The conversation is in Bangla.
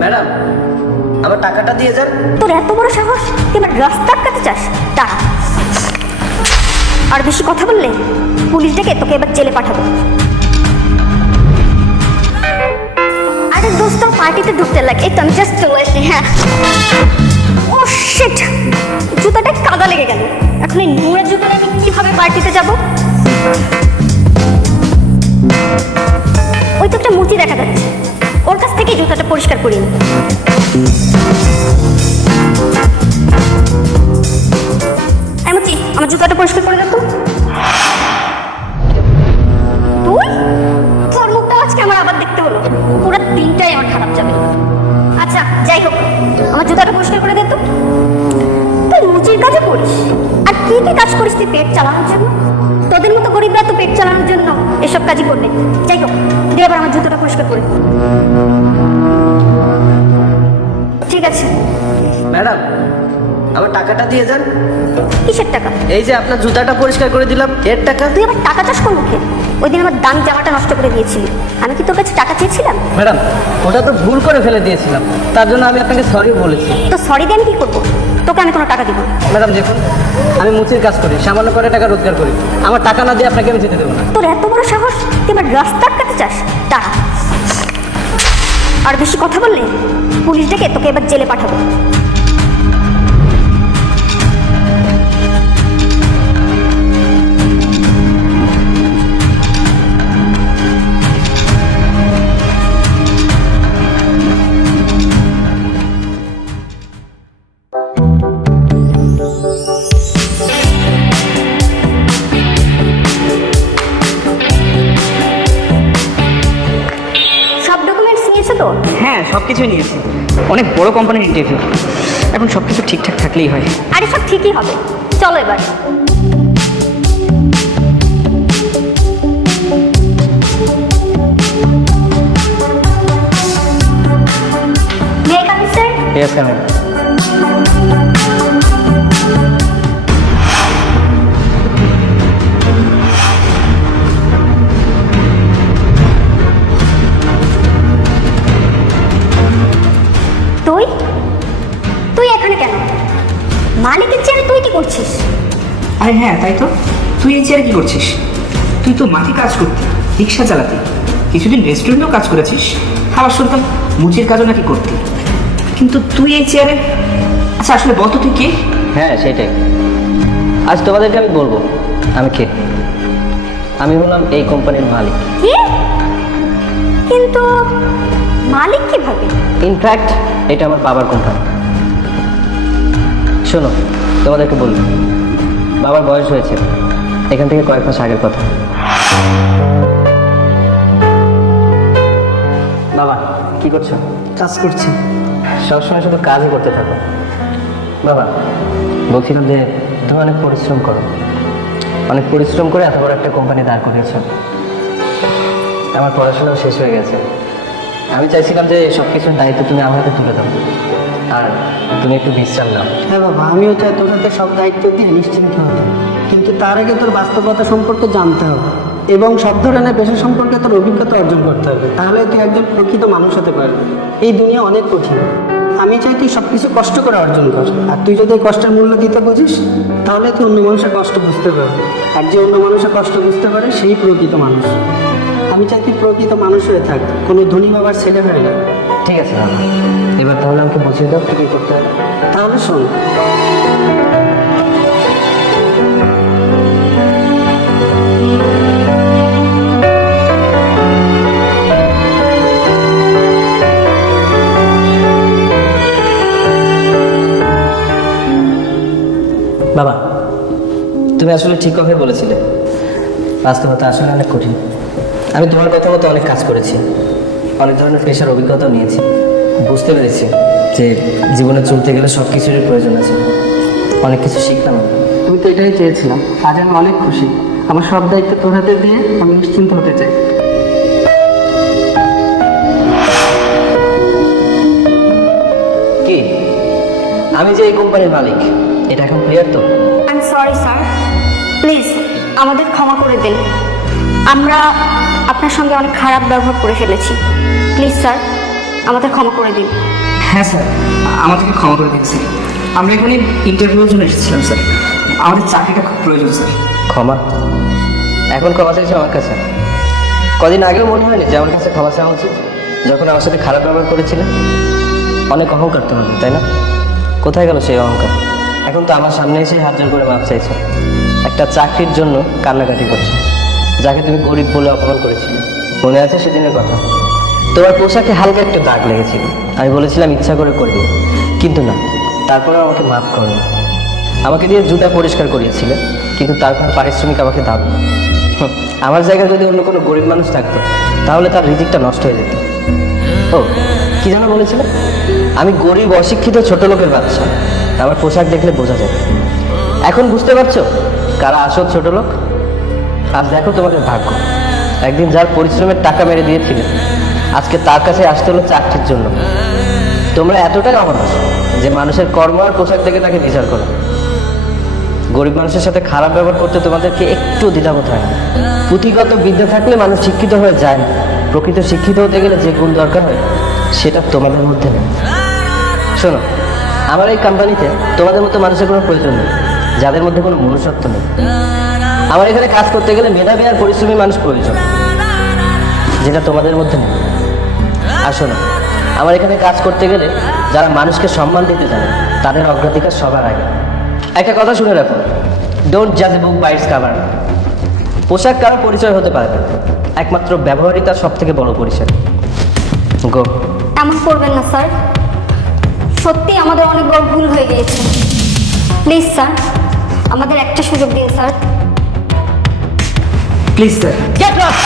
ম্যাডাম, আমার টাকাটা দিয়ে যান। তোর এত বড় সাহস, তুই আমার রাস্তা আটকাতে চাস? দাঁড়া, আর বেশি কথা বললে পুলিশ ডেকে তোকে এবার জেলে পাঠাবো। আরে দোস্ত, পার্টিতে ঢুকতে লাগে। এই তো আমি জাস্ট চলে আসি। হ্যাঁ, ও শিট, জুতাটা কাদা লেগে গেল। এখন এই নোংরা জুতা আমি কিভাবে পার্টিতে যাব? ওই তো একটা মূর্তি দেখা যাচ্ছে, ওর কাছ থেকে জুতাটা পরিষ্কার করি। এমনকি আমার জুতাটা পরিষ্কার করে দাও তো। তুই, তোর মুখটা আজকে আমার আবার দেখতে হলো। পুরো দিনটাই আমার খারাপ যাবে। আচ্ছা যাই হোক, আমার জুতাটা পরিষ্কার করে দে তো। তুই মুচির কাজে করিস, আর কি কি কাজ করিস তুই পেট চালানোর জন্য? তোদের মতো গরিবরা তো পেট চালানোর জন্য এসব কাজই করবে। যাই হোক, দে এবার আমার জুতোটা পরিষ্কার করে। ঠিক আছে। ম্যাডাম, আমার টাকাটা দিয়ে যান। কিসের টাকা? এই যে আপনার জুতাটা পরিষ্কার করে দিলাম, এর টাকা। তুই আবার টাকা চাষ কোন মুখে? ওই দিন আমার দামি জামাটা নষ্ট করে দিয়েছিলি, আমি কি তোর কাছে টাকা চেয়েছিলাম? ম্যাডাম, ওটা তো ভুল করে ফেলে দিয়েছিলাম, তার জন্য আমি আপনাকে সরি বলেছি। তো সরি দিয়ে আমি কি করবো? তোকে আমি কোনো টাকা দিব না। ম্যাডাম দেখুন, আমি মুচির কাজ করি, সামান্য করে টাকা রোজগার করি। আমার টাকা না দিয়ে আপনাকে আমি যেতে দেবো না। তোর এত বড় সাহস, তুই আমার রাস্তা আটকাতে চাস? দাঁড়া, আর বেশি কথা বললে পুলিশ ডেকে তোকে এবার জেলে পাঠাবো। সব ডকুমেন্টস নিয়েছো তো? হ্যাঁ, সব কিছুই নিয়েছি। অনেক বড় কোম্পানির ইন্টারভিউ, এখন সব কিছু ঠিকঠাক থাকলেই হয়। আরে সব ঠিকই হবে, চলো এবার। May I come in, sir? Yes, ma'am. তুই তুই এখানে কেন? মালিকের চেয়ারে তুই কি করছিস? আরে হ্যাঁ, তাই তো। তুই এই চেয়ারে কি করছিস? তুই তো মাঠে কাজ করতি, রিক্সা চালাতি, কিছুদিন রেস্টুরেন্টেও কাজ করেছিস, আবার শুনতাম মুচির কাজও নাকি করতি। কিন্তু তুই এই চেয়ারে, আচ্ছা আসলে বল তো তুই কে? হ্যাঁ, সেটাই। আজ তোমাদেরকে আমি বলবো আমি কে। আমি হলাম এই কোম্পানির মালিক। কি? কিন্তু মালিক কিভাবে? ইনফ্যাক্ট এটা আমার বাবার কোম্পানি। শোনো, তোমাদেরকে বলবো, বাবার বয়স হয়েছে, এখান থেকে কয়েক মাস আগের কথা। বাবা, কি করছো? কাজ করছি। সবসময় শুধু কাজই করতে থাকো। বাবা, বলছিলাম যে তুমি অনেক পরিশ্রম করো, অনেক পরিশ্রম করে এত বড় একটা কোম্পানি দাঁড় করিয়েছ। আমার পড়াশোনাও শেষ হয়ে গেছে, আমি চাইছিলাম যে সব কিছুর দায়িত্ব তুমি আমার হাতে তুলে দাও, আর তুমি একটু বিশ্রাম নাও। হ্যাঁ বাবা, আমিও চাই তোর হাতে সব দায়িত্ব দিয়ে নিশ্চিন্ত হতে, কিন্তু তার আগে তোর বাস্তবতা সম্পর্কে জানতে হবে এবং সব ধরনের পেশা সম্পর্কে তোর অভিজ্ঞতা অর্জন করতে হবে, তাহলে তুই একজন প্রকৃত মানুষ হতে পারবি। এই দুনিয়া অনেক কঠিন, আমি চাই তুই সব কিছু কষ্ট করে অর্জন কর, আর তুই যদি এই কষ্টের মূল্য দিতে বুঝিস তাহলে তুই অন্য মানুষের কষ্ট বুঝতে পারবি, আর যে অন্য মানুষের কষ্ট বুঝতে পারে সেই প্রকৃত মানুষ। আমি চাই তুই প্রকৃত মানুষ হয়ে থাক, কোনো ধনী বাবার ছেলে হয়ে না। ঠিক আছে বাবা, এবার তাহলে আমাকে বুঝিয়ে দাও কি করতে হবে। তাহলে শোন, বাবা, তুমি আসলে ঠিক কথাই বলেছিলে, বাস্তবতা আসলে অনেক কঠিন। আমি তোমার কথা মতো অনেক কাজ করেছি, অনেক ধরনের পেশার অভিজ্ঞতাও নিয়েছি, বুঝতে পেরেছি যে জীবনে চলতে গেলে সব কিছুরই প্রয়োজন আছে। অনেক কিছু শিখলাম আমি। আমি তো এটাই চেয়েছিলাম। আজ আমি অনেক খুশি, আমার সব দায়িত্ব তোর হাতে দিয়ে আমি নিশ্চিন্ত হতে চাই। কি, আমি যে এই কোম্পানির মালিক এটা এখন ক্লিয়ার তো? I am sorry sir, please আমাদের ক্ষমা করে দিন। আমরা আপনার সঙ্গে অনেক খারাপ ব্যবহার করে ফেলেছি। প্লিজ স্যার, আমাদের ক্ষমা করে দিন। হ্যাঁ স্যার, আমাদেরকে ক্ষমা করে দিন স্যার। আমরা এখানে ইন্টারভিউর জন্য এসেছিলাম স্যার। আমাদের চাকরিটা খুব প্রয়োজন স্যার। ক্ষমা? এখন ক্ষমা চাইছে আমার কাছে? কদিন আগেও মনে হয়নি যে আমার কাছে ক্ষমা চাওয়া উচিত, যখন আমার সাথে খারাপ ব্যবহার করেছিলে? অনেক অহংকার তোমাদের, তাই না? কোথায় গেল সেই অহংকার? এখন তো আমার সামনে এসে হাত জোর করে মাপ চাইছো, একটা চাকরির জন্য কান্নাকাটি করছো, যাকে তুমি গরিব বলে অপমান করেছিলে। মনে আছে সেদিনের কথা? তোমার পোশাকে হালকা একটু দাগ লেগেছিল, আমি বলেছিলাম ইচ্ছা করে করবি, কিন্তু না, তারপরে আমাকে মাফ করো। আমাকে দিয়ে জুতা পরিষ্কার করিয়েছিলে, কিন্তু তারপর পারিশ্রমিক আমাকে দাও না। আমার জায়গায় যদি অন্য কোনো গরিব মানুষ থাকতো, তাহলে তার রিজিকটা নষ্ট হয়ে যেত। ও কি যেন বলেছিলে? আমি গরিব, অশিক্ষিত, ছোট লোকের বাচ্চা, আমার পোশাক দেখলে বোঝা যায়। এখন বুঝতে পারছো কারা আসল ছোট লোক? আর দেখো তোমাদের ভাগ্য, একদিন যার পরিশ্রমের টাকা মেরে দিয়েছিলে, আজকে তার কাছে আসতে হলো চাকরির জন্য। তোমরা এতটাই অমানুষ যে মানুষের কর্ম আর পোশাক দেখে তাকে বিচার করো। গরিব মানুষের সাথে খারাপ ব্যবহার করতে তোমাদেরকে একটু দ্বিধাবোধ হয় না। পুঁথিগত বিদ্যা থাকলে মানুষ শিক্ষিত হয়ে যায় না। প্রকৃত শিক্ষিত হতে গেলে যে গুণ দরকার হয়, সেটা তোমাদের মধ্যে নেই। শোনো, আমার এই কোম্পানিতে তোমাদের মতো মানুষের কোনো প্রয়োজন নেই, যাদের মধ্যে কোনো মনুষ্যত্ব নেই। আমার এখানে কাজ করতে গেলে মেধাবী আর পরিশ্রমী মানুষ প্রয়োজন, যেটা তোমাদের মধ্যে নেই। আর শোনো, আমার এখানে কাজ করতে গেলে যারা মানুষকে সম্মান দিতে জানে, তাদের অগ্রাধিকার সবার আগে। একটা কথা শুনে রাখো, ডোন্ট জাজ এ বুক বাই ইটস কভার। পোশাক কারো পরিচয় হতে পারে না, একমাত্র ব্যবহারিতার সব থেকে বড় পরিচয়। গো। এমন করবেন না স্যার, সত্যি আমাদের অনেক বড় ভুল হয়ে গিয়েছে। প্লিজ স্যার, আমাদের একটা সুযোগ দিন sir. Please sir. Get lost!